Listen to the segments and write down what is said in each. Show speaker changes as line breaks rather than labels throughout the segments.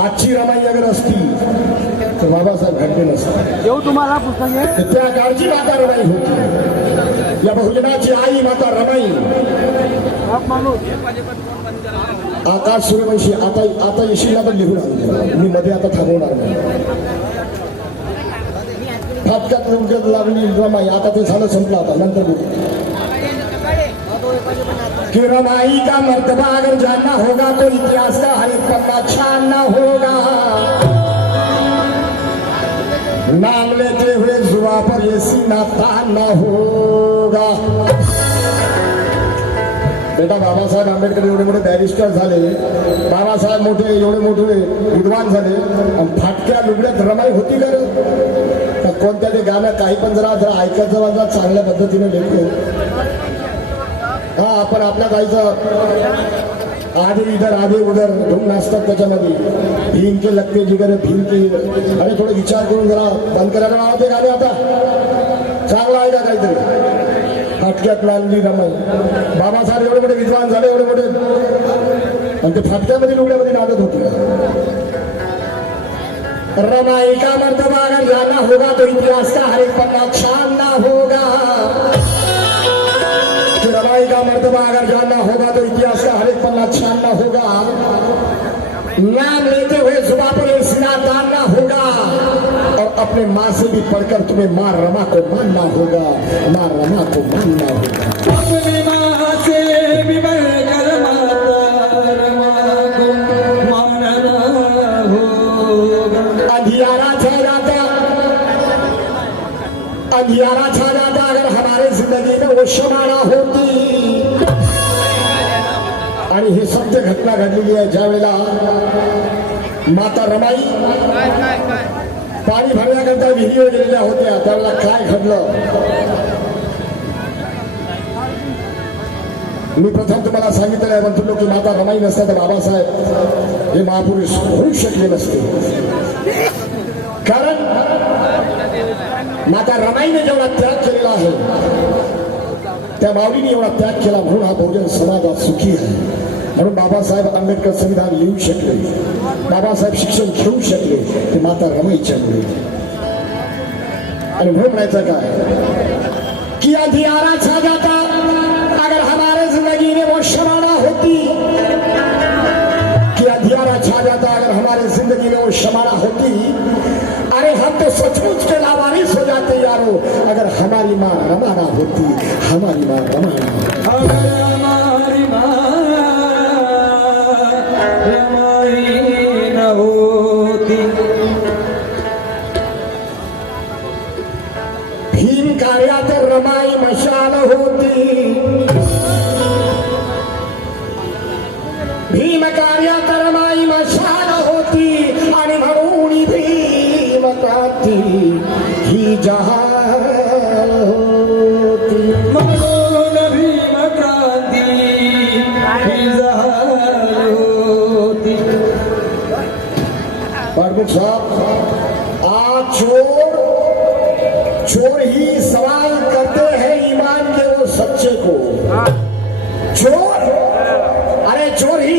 आजची रमाई अगर असती तर बाबासाहेब घडले नसते
तुम्हाला पुस्तक
त्या काळची माता रमाई होती. या बहुजनाची आई माता रमाई. आकाश सूर्यवंशी आता आता येशील ना तर लिहून आणले मी मध्ये आता थांबवणार नाही. फाटक्यात लागली रमाई. आता ते झालं संपलं आता. नंतर. कि रमाई का मर्तबा अगर जानना होगा तो इतिहास का हर एक पन्ना छानना होगा। नाम लेते हुए जुआ पर ये सीना तानना होगा। बेटा बाबासाहेब आंबेडकर एवढे मोठे बॅरिस्टर झाले बाबासाहेब मोठे एवढे मोठे विद्वान झाले आणि फाटक्या लुगड्यात रमाई होती का कोणत्या ते गाणं काही पण जरा जरा ऐकायचं वाजला चांगल्या पद्धतीने लिहितो हा आपण आपल्या गायचं आधे इधर आधे उधर धूम नाचतात त्याच्यामध्ये. भीम के लगते जिगर भीम के अरे थोडं विचार करून जरा बंद करायला लावा ते गाणे आता. चांगला आहे का काहीतरी. फाटक्यात लागली रमण. बाबासाहेब एवढे मोठे विद्वान झाले एवढे मोठे. आणि ते फाटक्यामध्ये लुगड्यामध्ये नादत होते. रमाई का मर्तबा अगर जाना होगा तो इतिहास का हर एक पन्ना नाम लेते हुए जुबा पर एक सिना तानना होगा। और अपने माँ से भी पढ़कर तुम्हें माँ रमा को मानना होगा। माँ रमा को मानना होगा।
अपनी माँ से भी बढ़कर माता रमा को मानना होगा।
अंधियारा छा जाता। अंधियारा छा जाता अगर आणि ही सत्य घटना घडलेली आहे. ज्या वेळेला माता रमाई पाणी भरण्याकरता विहिरीवर गेलेल्या होत्या. त्यावेळेला काय घडलं? मी प्रथम तुम्हाला सांगितलं आहे म्हणतो की माता रमाई नसता तर बाबासाहेब हे महापुरुष होऊ शकले नसते. कारण माता रमाईने जेवढा त्याग केलेला आहे त्या माऊलीने एवढा त्याग केला म्हणून हा बहुजन समाजात सुखी आहे. म्हणून बाबासाहेब आंबेडकर संविधान लिहू शकले. बाबासाहेब शिक्षण घेऊ शकले. ते माता रमाईच्यामुळे आणि म्हणून म्हणायचं काय? की अंधियारा छा जाता अगर हमारे जिंदगी में वो शमाना होती. कि अधियारा छा जाता अगर हमारे जिंदगी में वो शमाना होती. अरे हम तो सचमुच के लावारिस हो जाते यारो। अगर हमारी माँ रमाना होती हमारी माँ रमाना
हमारी माँ न होती।
भीम कार्यात रमाई मशाल होती। भीम कार्यात ही जहाल होती.
म्हणून भीम क्रांती ही जहाल होती.
प्रमुख साहब आज चोर चोर ही सवाल करते हैं ईमान के वो सच्चे को। चोर? अरे चोर ही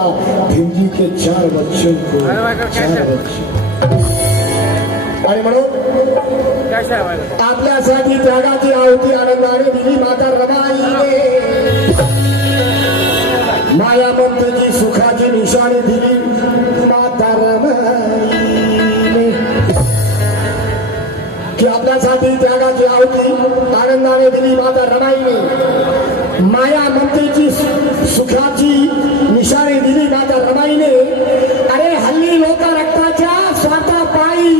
भिंगी के चार बच्चों को चार बच्चे आणि म्हणून आपल्यासाठी त्यागाची आहुती आनंदाने दिली माता रमाईने माया ममतेची सुखाची निशाणी दिली माता रमाईने की आपल्यासाठी त्यागाची आहुती आनंदाने दिली माता रमाईने माया मंत्रीची सुखाची निशाणी दिली माता रमाईने. अरे हल्ली लोक रक्ताच्या स्वार्था पायी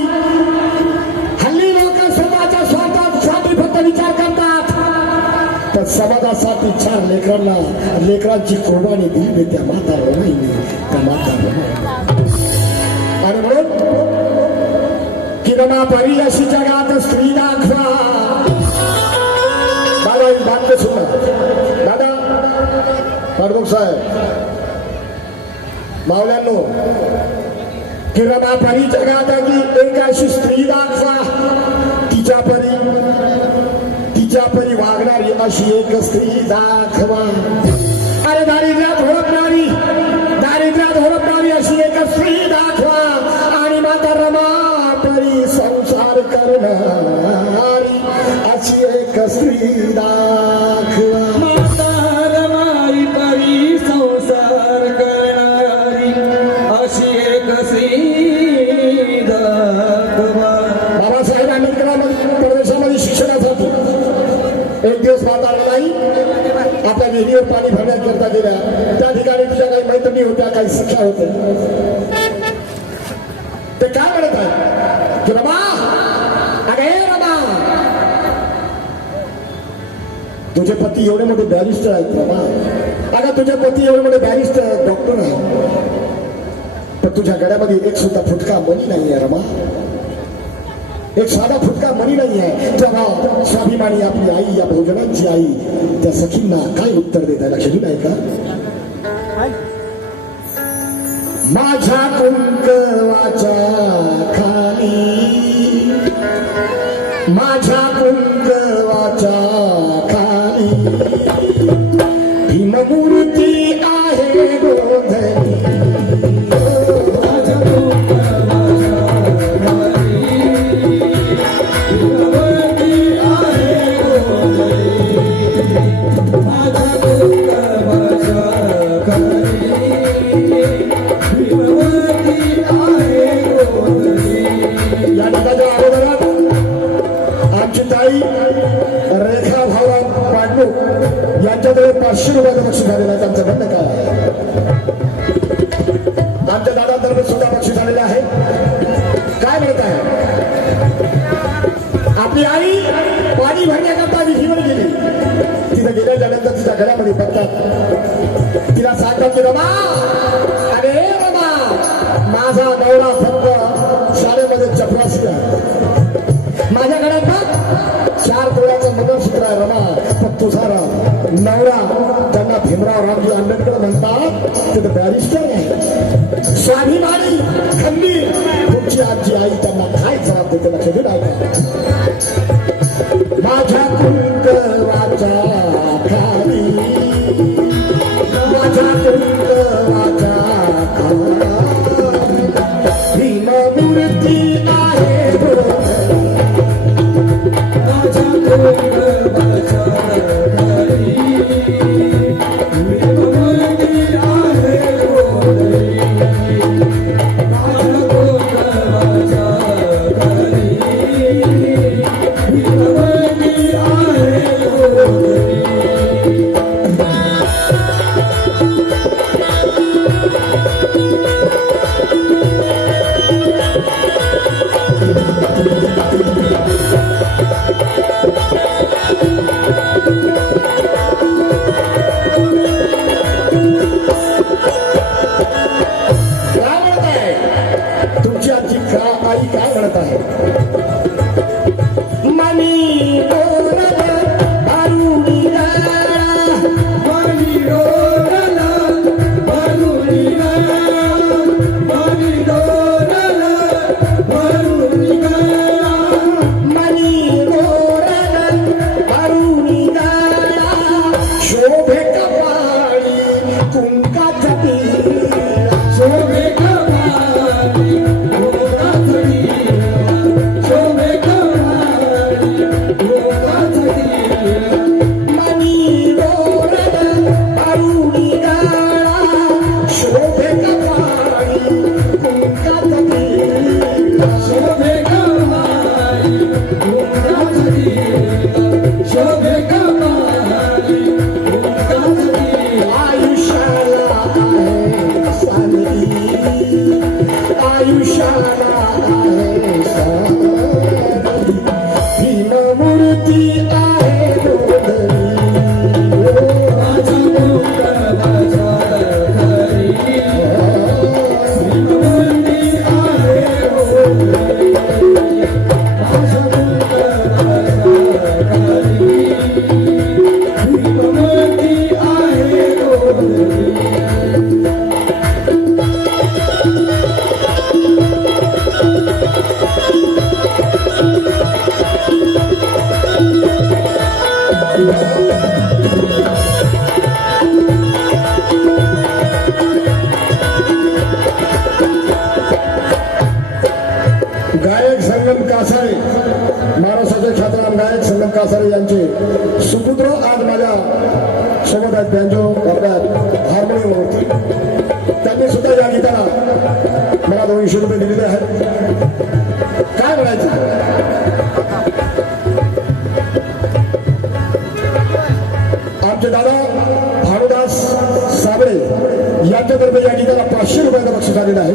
हल्ली लोक स्वतःच्या स्वार्थासाठी फक्त विचार करतात. तर समाजासाठी चार लेकरांना लेकरांची कोरबानी दिली त्या माता रमाईने त्या माता रमाई आणि म्हणून की रमा परी जगात स्त्री दाखवा दादा ही बात सुना प्रमुख साहेब मावल्यांनो किरणा रमा परी की एक अशी स्त्री दाखवा. तिच्या परी तिच्या परी वागणारी अशी एक स्त्री दाखवा. अरे दारिद्र्यात होळपणारी दारिद्र्यात होळपणारी अशी एक स्त्री दाखवा. आणि माता रमा परी संसार करणारी अशी एक स्त्री दाखवा. विहिरीवर पाणी भरण्याकरता गेल्या त्या ठिकाणी तुझ्या काही मैत्रिणी होत्या काही शिक्षा होत्या ते काय म्हणत आहे की रमा अगे रमा तुझे पती एवढे मोठे बॅरिस्टर आहेत रमा अगं तुझे पती एवढे मोठे बॅरिस्टर डॉक्टर आहेत. पण तुझ्या गड्यामध्ये एक सुद्धा फुटका मनी नाही आहे रमा एक साधा फुटका मनी नाही आहे तेव्हा स्वाभिमानी आपली आई या भोजनांची आई त्या सखींना काय उत्तर देत आहे लक्ष दिलं आहे का माझ्या कुंकवाच्या खाली माझ्या कुंकवाच्या खाली भीमगुरी पाचशे रुपयाचं बक्षीस झालेलं आहे त्यांचं म्हणणं काय आमच्या दादा दादातर्फे सुद्धा बक्षीस झालेलं आहे काय म्हणत आहे आपली आई पाणी भरण्याकरता विहिरीवर गेली तिथं गेल्या नंतर तिच्या घरामध्ये पडतात तिला सांगतात की रमा अरे रमा माझा नवरा फक्त शाळेमध्ये चपराशी आहे माझ्या घरात चार तोळ्याचं मंगळसूत्र आहे रमा. पण तुझा राम. नवरा त्यांना भीमराव रामजी आंबेडकर म्हणतात ते बॅरिस्टर आहे. स्वाभिमानी खंबीर तुमची आजी आई त्यांना काय जबाब देते लक्ष देत आहे गायक यांचे सुपुत्र आज माझ्या सोबत आहेत. त्यांच्या वर्गात हार्मोनियम होती त्यांनी सुद्धा या गीताला मला दोनशे रुपये दिलेले आहेत. काय म्हणायचं? आमचे दादा भानुदास साबळे यांच्यातर्फे या गीताला पाचशे रुपयाचं बक्षीस आलेलं आहे.